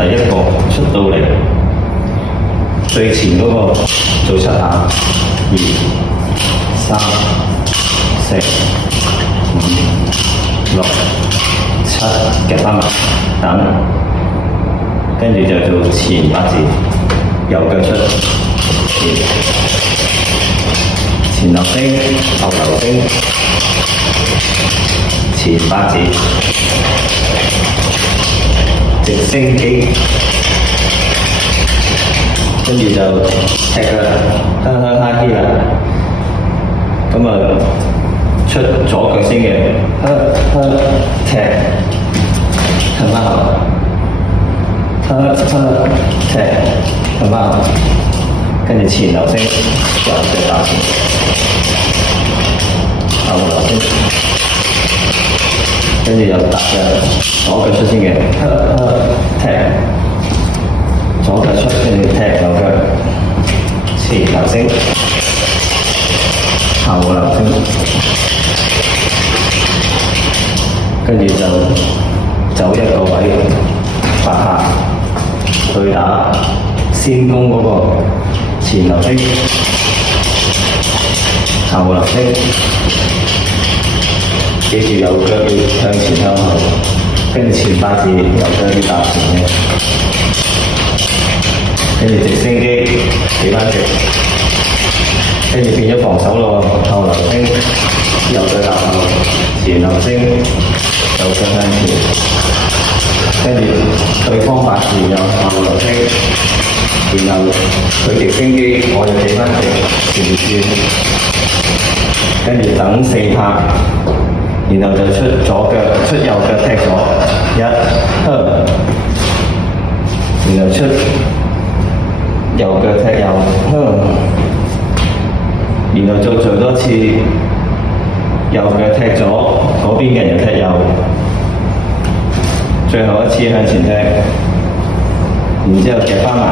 第一個出到嚟，最前嗰個做7下，2、3、4、5、6、7，夾翻埋等，跟住就做前8字，右腳出前立升，後流升，前8字，直升機，跟住就踢腳，哈希啦。咁啊，出左腳先嘅，踢，向翻後，踢，向翻後，跟住前流升，右腳打前，後流升，跟住又踏腳，左腳出先嘅，踢，左腳出，跟住踢右腳，前流升，後流升，跟住就走一個位，8下對打，先攻嗰個前流升，後流升，記住右腳要向前向後，跟住前8字右腳要踏前嘅，跟住直升機企翻直，跟住變咗防守咯，後流升，右腳踏後，前流升，右腳向前，跟住對方8字又後流升，然後佢直升機我就企翻直前轉，跟住等4拍，然後就出左腳出右腳踢左1，然後出右腳踢右，然後再做多次右腳踢左，嗰邊嘅人踢右，最後一次向前踢，然之後夾翻埋。